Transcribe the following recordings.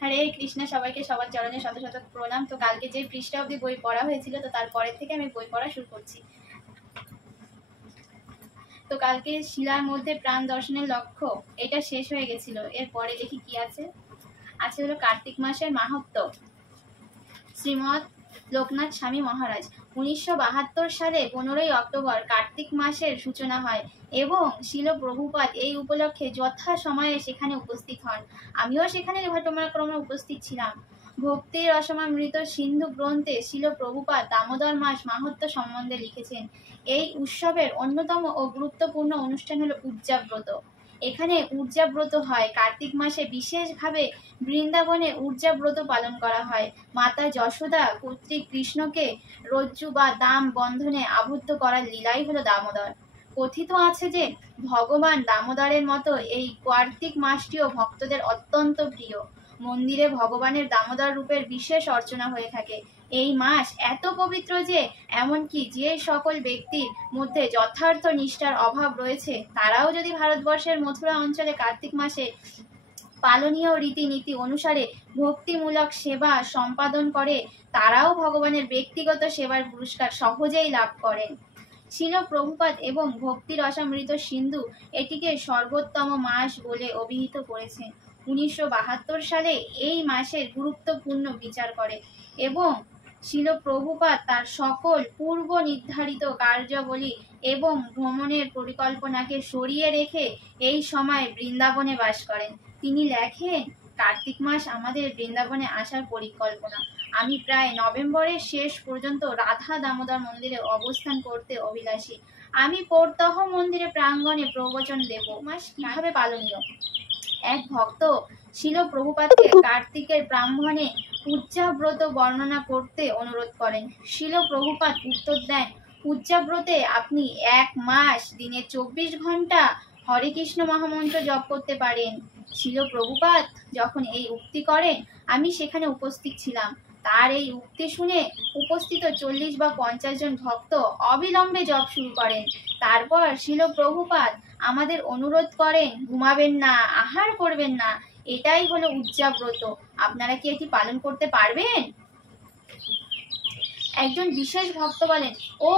হরে কৃষ্ণ, সবাইকে সবার চরণে শত শত প্রণাম। তো কালকে যে পৃষ্ঠা অবধি বই পড়া হয়েছিল, তো তারপরের থেকে আমি বই পড়া শুরু করছি। তো কালকে শিলার মধ্যে প্রাণ দর্শনের লক্ষ্য এটা শেষ হয়ে গেছিল। এরপরে দেখি কি আছে। আছে হলো কার্তিক মাসের মাহাত্ম্য। শ্রীমৎ লোকনাথ স্বামী মহারাজ 1972 সালে 15ই অক্টোবর কার্তিক মাসের সূচনা হয় এবং শিল প্রভুপাদ এই উপলক্ষে যথা সময়ে সেখানে উপস্থিত হন। আমিও সেখানে ঘটনাক্রমে উপস্থিত ছিলাম। ভক্তি রসমৃত সিন্ধু গ্রন্থে শিল প্রভুপাদ দামোদর মাস মাহাত্ম্য সম্বন্ধে লিখেছেন। এই উৎসবের অন্যতম ও গুরুত্বপূর্ণ অনুষ্ঠান হলো উর্যাব্রত। এখানে উর্যাব্রত হয়। কার্তিক মাসে বিশেষভাবে বৃন্দাবনে উর্যাব্রত পালন করা হয়। মাতা যশোদা কর্তৃক কৃষ্ণকে রজ্জু বা দাম বন্ধনে আবদ্ধ করার লীলাই হলো দামোদর। কথিত আছে যে ভগবান দামোদরের মতো এই কার্তিক মাসটিও ভক্তদের অত্যন্ত প্রিয়। মন্দিরে ভগবানের দামোদর রূপের বিশেষ অর্চনা হয়ে থাকে। এই মাস এত পবিত্র যে এমনকি যে সকল ব্যক্তির মধ্যে যথার্থ নিষ্ঠার অভাব রয়েছে, তারাও যদি ভারতবর্ষের মথুরা অঞ্চলে কার্তিক মাসে পালনীয় রীতিনীতি অনুসারে ভক্তিমূলক সেবা সম্পাদন করে, তারাও ভগবানের ব্যক্তিগত সেবার পুরস্কার সহজেই লাভ করেন। শিল প্রভুপাদ এবং ভক্তি রসামৃত সিন্ধু এটিকে সর্বোত্তম মাস বলে অভিহিত করেছেন। 1972 সালে এই মাসের গুরুত্বপূর্ণ বিচার করে এবং শিল প্রভুপাদ তার সকল পূর্ব নির্ধারিত কার্যাবলী এবং ভ্রমণের পরিকল্পনাকে সরিয়ে রেখে এই সময় বৃন্দাবনে বাস করেন। তিনি লেখেন, কার্তিক মাস আমাদের বৃন্দাবনে আসার পরিকল্পনা। আমি প্রায় নভেম্বরের শেষ পর্যন্ত রাধা দামোদর মন্দিরে অবস্থান করতে অভিলাষী। আমি প্রত্যহ মন্দিরে প্রাঙ্গণে প্রবচন দেব। মাস কিভাবে পালনীয়? এক ভক্ত শিল প্রভুপাদকে কার্তিকের ব্রাহ্মণে উর্যাব্রত বর্ণনা করতে অনুরোধ করেন। শিল প্রভুপাদ উত্তর দেন, উর্যাব্রতে আপনি 1 মাস দিনে 24 ঘন্টা হরে কৃষ্ণ মহামন্ত্র জপ করতে পারেন। শিল প্রভুপাদ যখন এই উক্তি করেন, আমি সেখানে উপস্থিত ছিলাম। তার এই উক্তি শুনে উপস্থিত 40 বা 50 জন ভক্ত অবিলম্বে জপ শুরু করেন। তারপর শিল প্রভুপাদ আমাদের অনুরোধ করেন, ঘুমাবেন না, আহার করবেন না। এটাই হলো উর্যাব্রত। আপনারা কি এটি পালন করতে পারবেন? একজন বিশেষ ভক্ত বলেন, ও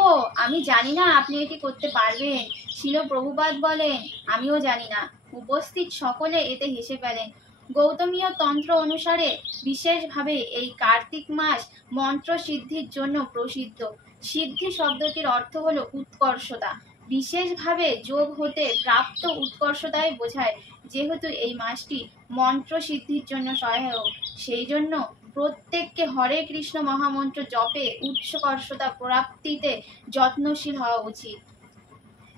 আমি জানি না আপনি এটি করতে পারবেন। শিল প্রভুপাদ বলেন, আমিও জানি না। উপস্থিত সকলে এতে হেসে ফেলেন। গৌতমীয় তন্ত্র অনুসারে বিশেষভাবে এই কার্তিক মাস মন্ত্র সিদ্ধির জন্য প্রসিদ্ধ। সিদ্ধি শব্দটির অর্থ হলো উৎকর্ষতা। বিশেষভাবে যোগ হতে প্রাপ্ত উৎকর্ষতাই বোঝায়। যেহেতু এই মাসটি মন্ত্র সিদ্ধির জন্য সহায়ক, সেই জন্য প্রত্যেককে হরে কৃষ্ণ মহামন্ত্র জপে উৎকর্ষতা প্রাপ্তিতে যত্নশীল হওয়া উচিত।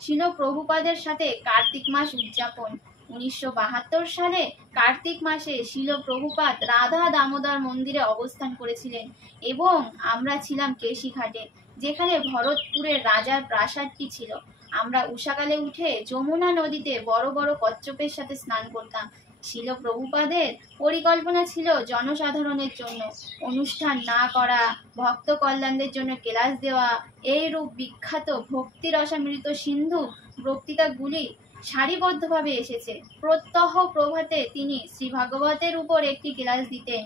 শিল প্রভুপাদের সাথে কার্তিক মাস উদযাপন। 1972 সালে কার্তিক মাসে শিল প্রভুপাদ রাধা দামোদর মন্দিরে অবস্থান করেছিলেন এবং আমরা ছিলাম কেশিঘাটে, যেখানে ভরতপুরের রাজার প্রাসাদটি ছিল। আমরা উষাকালে উঠে যমুনা নদীতে বড় বড় কচ্ছপের সাথে স্নান করতাম। শিল প্রভুপাদের পরিকল্পনা ছিল জনসাধারণের জন্য অনুষ্ঠান না করা, ভক্ত কল্যাণদের জন্য ক্লাস দেওয়া। এইরূপ বিখ্যাত ভক্তি রসামৃত সিন্ধু বক্তৃতাগুলি সারিবদ্ধভাবে এসেছে। প্রত্যহ প্রভাতে তিনি শ্রী ভাগবতের উপর একটি ক্লাস দিতেন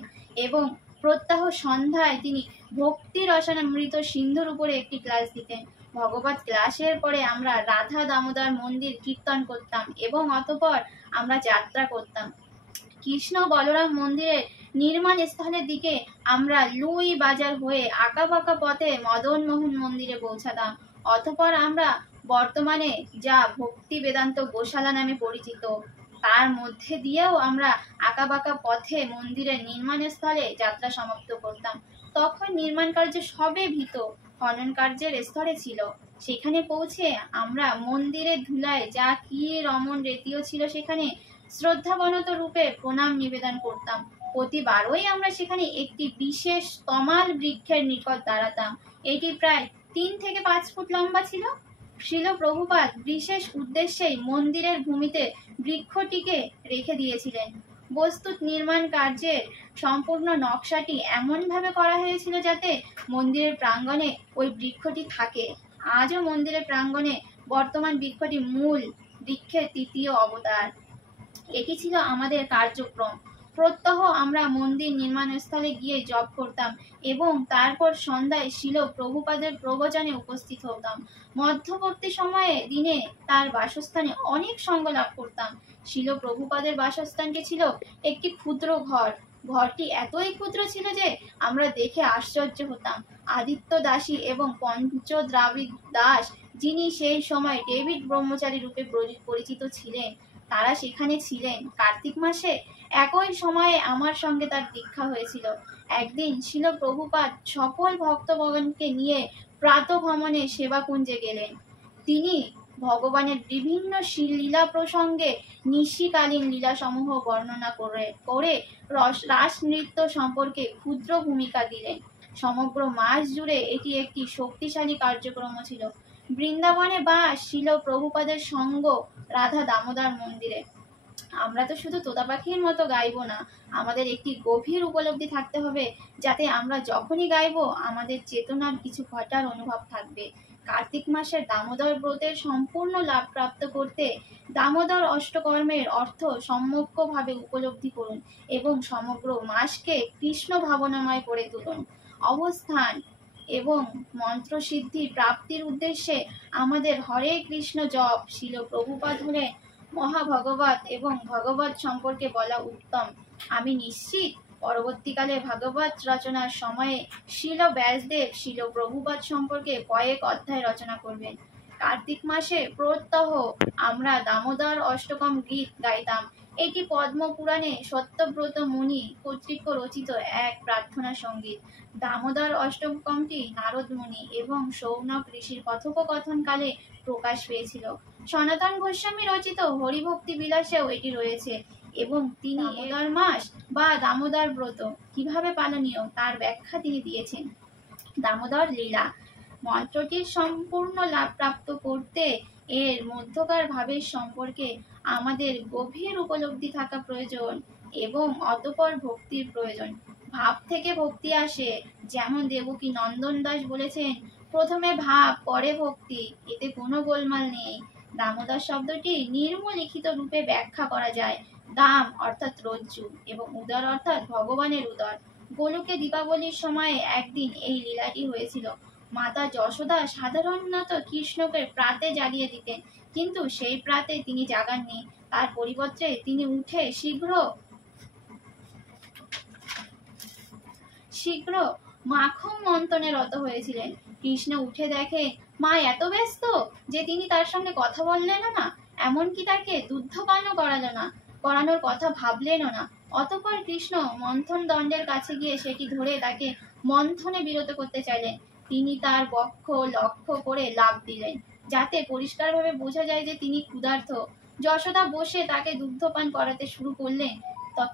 এবং প্রত্যহ সন্ধ্যায় তিনি ভক্তি রসামৃত সিন্ধুর উপরে একটি ক্লাস দিতেন। ভগবত ক্লাসের পরে আমরা রাধা দামোদর মন্দির কীর্তন করতাম এবং অতঃপর আমরা যাত্রা করতাম। কৃষ্ণ বলরাম মন্দিরের নির্মাণ স্থলের দিকে আমরা লুই বাজার হয়ে আঁকাবাঁকা পথে মদন মোহন মন্দিরে পৌঁছাতাম। অতঃপর আমরা বর্তমানে যা ভক্তি বেদান্ত গোশালা নামে পরিচিত, তার মধ্যে দিয়েও আমরা আঁকাবাঁকা পথে মন্দিরের নির্মাণ স্থলে যাত্রা সমাপ্ত করতাম। তখন নির্মাণ কার্য সবে ভীত, খনন কার্যের স্তরে ছিল। সেখানে পৌঁছে আমরা মন্দিরের ধুলায় যা কি রমণ রীতিও ছিল সেখানে শ্রদ্ধাবনত রূপে প্রণাম নিবেদন করতাম। প্রতিবারই আমরা সেখানে একটি বিশেষ তমাল বৃক্ষের নিকট দাঁড়াতাম। এটি প্রায় 3 থেকে 5 ফুট লম্বা ছিল। শিল প্রভুপাদ বিশেষ উদ্দেশ্যেই মন্দিরের ভূমিতে বৃক্ষটিকে রেখে দিয়েছিলেন। বস্তুত নির্মাণ কার্যের সম্পূর্ণ নকশাটি এমনভাবে করা হয়েছিল যাতে মন্দিরের প্রাঙ্গণে ওই বৃক্ষটি থাকে। আজও মন্দিরের প্রাঙ্গণে বর্তমান বৃক্ষটি মূল বৃক্ষের 3য় অবতার। এটি ছিল আমাদের কার্যক্রম। প্রত্যহ আমরা মন্দির নির্মাণস্থলে গিয়ে জপ করতাম এবং তারপর সন্ধ্যায় শিল প্রভুপাদের প্রবচনে উপস্থিত হতাম। মধ্যবর্তী সময়ে দিনে তার বাসস্থানে অনেক সঙ্গ লাভ করতাম। শিল প্রভুপাদের বাসস্থানটি ছিল একটি ক্ষুদ্র ঘর। ঘরটি এতই ক্ষুদ্র ছিল যে আমরা দেখে আশ্চর্য হতাম। আদিত্য দাসী এবং পঞ্চদ্রাবিড় দাস, যিনি সেই সময় ডেভিড ব্রহ্মচারী রূপে পরিচিত ছিলেন, তারা সেখানে ছিলেন। কার্তিক মাসে একই সময়ে আমার সঙ্গে তার দীক্ষা হয়েছিল। একদিন শিল প্রভুপাদ সকল ভক্তগণকে নিয়ে প্রাতঃভ্রমণে সেবাকুঞ্জে গেলেন। তিনি ভগবানের বিভিন্ন লীলা প্রসঙ্গে নিশিকালীন লীলাসমূহ বর্ণনা করে রাস নৃত্য সম্পর্কে ক্ষুদ্র ভূমিকা দিলেন। সমগ্র মাস জুড়ে এটি একটি শক্তিশালী কার্যক্রম ছিল। বৃন্দাবনে বা শিল প্রভুপাদের সঙ্গ রাধা দামোদর মন্দিরে। আমরা তো শুধু তোতা পাখির মতো গাইবো না, আমাদের একটি গভীর উপলব্ধি থাকতে হবে, যাতে আমরা যখনই গাইবো আমাদের চেতনার কিছু ঘটার অনুভব থাকবে। কার্তিক মাসের দামোদর ব্রতের সম্পূর্ণ লাভ প্রাপ্ত করতে দামোদর অষ্টকর্মের অর্থ সম্যকভাবে উপলব্ধি করুন এবং সমগ্র মাসকে কৃষ্ণ ভাবনাময় করে তুলুন। অবস্থান এবং মন্ত্রসিদ্ধি প্রাপ্তির উদ্দেশ্যে আমাদের হরে কৃষ্ণ জপ শিল প্রভুপাদ হলেন মহাভগবত এবং ভগবত সম্পর্কে বলা উত্তম। আমি নিশ্চিত পরবর্তীকালে ভাগবত রচনার সময়ে শিল ব্যাসদেব শিল প্রভুপাদ সম্পর্কে কয়েক অধ্যায় রচনা করবেন। কার্তিক মাসে প্রত্যহ আমরা দামোদর অষ্টকম গীত গাইতাম। এটি পদ্ম পুরাণে সত্যব্রত মুনি কর্তৃক রচিত এক প্রার্থনা সঙ্গীত। দামোদর অষ্টকমটি নারদ মুনি এবং সৌনক ঋষির কথোপকথনকালে প্রকাশ পেয়েছিল। সনাতন গোস্বামী রচিত হরিভক্তি বিলাসেও এটি রয়েছে এবং তিনি দামোদর মাস বা দামোদর ব্রত কিভাবে পালনীয় তার ব্যাখ্যা তিনি দিয়েছেন। দামোদর লীলা মন্ত্রটির সম্পূর্ণ লাভ প্রাপ্ত করতে এর মধ্যকার ভাবের সম্পর্কে আমাদের গভীর উপলব্ধি থাকা প্রয়োজন এবং অতঃপর ভক্তির প্রয়োজন। ভাব থেকে ভক্তি আসে, যেমন দেবকী নন্দন দাস বলেছেন, প্রথমে ভাব পরে ভক্তি, এতে কোনো গোলমাল নেই। দামোদর শব্দটি নিম্নলিখিত রূপে ব্যাখ্যা করা যায়। দাম অর্থাৎ রজ্জু এবং উদর অর্থাৎ ভগবানের উদর। গোলকে দীপাবলির সময় একদিন এই লীলাটি হয়েছিল। মাতা যশোদা সাধারণত কৃষ্ণকে প্রাতে জাগিয়ে দিতেন, কিন্তু সেই প্রাতে তিনি জাগাননি। তার পরিবর্তে তিনি উঠে শীঘ্র মাখন মন্থনে রত হয়েছিলেন। কৃষ্ণ উঠে দেখে মা এত ব্যস্ত যে তিনি তার সঙ্গে কথা বললেন না, এমনকি তাকে দুগ্ধপানও করানোর কথা ভাবলেনও না। অতঃপর কৃষ্ণ মন্থন দণ্ডের কাছে গিয়ে সেটি ধরে তাকে মন্থনে বিরত করতে চাইলেন। তিনি তার বক্ষ লক্ষ্য করে লাফ দিলেন, যাতে পরিষ্কারভাবে বোঝা যায় যে তিনি ক্ষুধার্ত। যশোদা বসে তাকে দুগ্ধপান করাতে শুরু করলেন,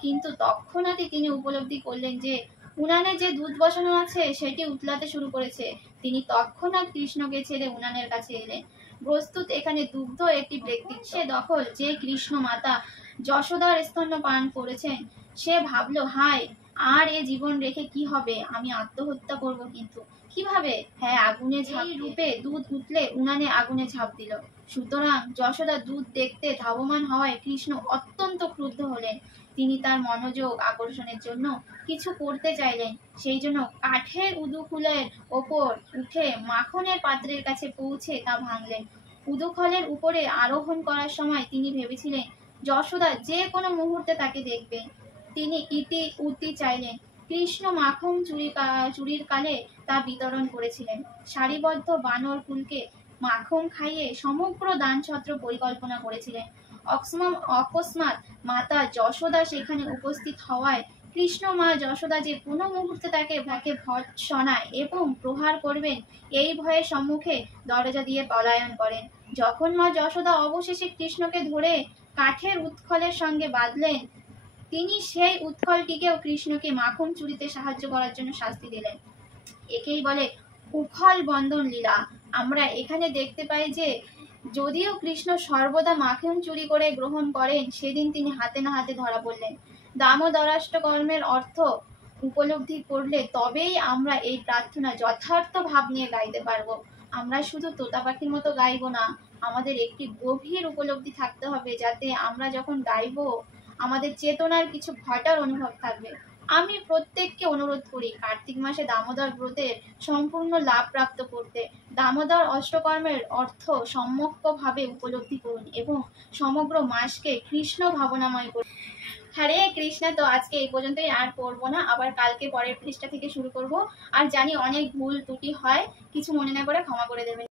কিন্তু তৎক্ষণাৎই তিনি উপলব্ধি করলেন যে উনানে যে দুধ বসানো আছে সেটি উতলাতে শুরু করেছে। তিনি তৎক্ষণাৎ কৃষ্ণকে ছেড়ে উনানের কাছে এলেন। প্রস্তুত এখানে দুগ্ধ একটি ব্যক্তিত্ব সে দখল যে কৃষ্ণ মাতা যশোদার স্তন্য পান করেছেন। সে ভাবল, হায়, আর এ জীবন রেখে কি হবে, আমি আত্মহত্যা করব। কিন্তু কিভাবে? হ্যাঁ, আগুনে ঝাঁপ রূপে দুধ উঠলে উনানে আগুনে ঝাঁপ দিল। সুতরাং যশোদা দুধ দেখতে ধাবমান হওয়ায় কৃষ্ণ অত্যন্ত ক্রুদ্ধ হলেন। তিনি তার মনোযোগ আকর্ষণের জন্য কিছু করতে চাইলেন। সেই জন্য কাঠের উদুখুলের ওপর উঠে মাখনের পাত্রের কাছে পৌঁছে তা ভাঙলেন। উদুখলের উপরে আরোহণ করার সময় তিনি ভেবেছিলেন যশোদা যে কোনো মুহূর্তে তাকে দেখবে। তিনি উতি চাইলেন। কৃষ্ণ মাখন চুরির কালে তা বিতরণ করেছিলেন। সারিবদ্ধ বানর কুলকে মাখন খাইয়ে সমগ্র দানছত্র পরিকল্পনা করেছিলেন। অকস্মাৎ মাতা যশোদা সেখানে উপস্থিত হওয়ায় কৃষ্ণ মা যশোদা যে কোনো মুহূর্তে তাকে ভৎসনা এবং প্রহার করবেন এই ভয়ে সম্মুখে দরজা দিয়ে পলায়ন করেন। যখন মা যশোদা অবশেষে কৃষ্ণকে ধরে কাঠের উৎখলের সঙ্গে বাঁধলেন, তিনি সেই উৎখলটিকেও কৃষ্ণকে মাখন চুরিতে সাহায্য করার জন্য শাস্তি দিলেন। একেই বলে উৎখল বন্ধন লীলা। আমরা এখানে দেখতে পাই যে যদিও কৃষ্ণ সর্বদা মাখন চুরি করে গ্রহণ করেন, সেদিন তিনি হাতে না হাতে ধরা পড়লেন। দামোদরাষ্টকর্মের অর্থ উপলব্ধি করলে তবেই আমরা এই প্রার্থনা যথার্থ ভাব নিয়ে গাইতে পারবো। আমরা শুধু তোতা পাখির মতো গাইবো না, আমাদের একটি গভীর উপলব্ধি থাকতে হবে, যাতে আমরা যখন গাইবো আমাদের চেতনার কিছু ঘটার অনুভব থাকবে। আমি প্রত্যেককে অনুরোধ করি কার্তিক মাসে দামোদর ব্রতের সম্পূর্ণ লাভ প্রাপ্ত করতে। দামোদর অষ্টকর্মের অর্থ সম্যকভাবে উপলব্ধি করুন এবং সমগ্র মাসকে কৃষ্ণ ভাবনাময় করুন। হরে কৃষ্ণা। তো আজকে এই পর্যন্তই, আর পড়বো না, আবার কালকে পরের পৃষ্ঠা থেকে শুরু করব। আর জানি অনেক ভুল ত্রুটি হয়, কিছু মনে না করে ক্ষমা করে দেবেন।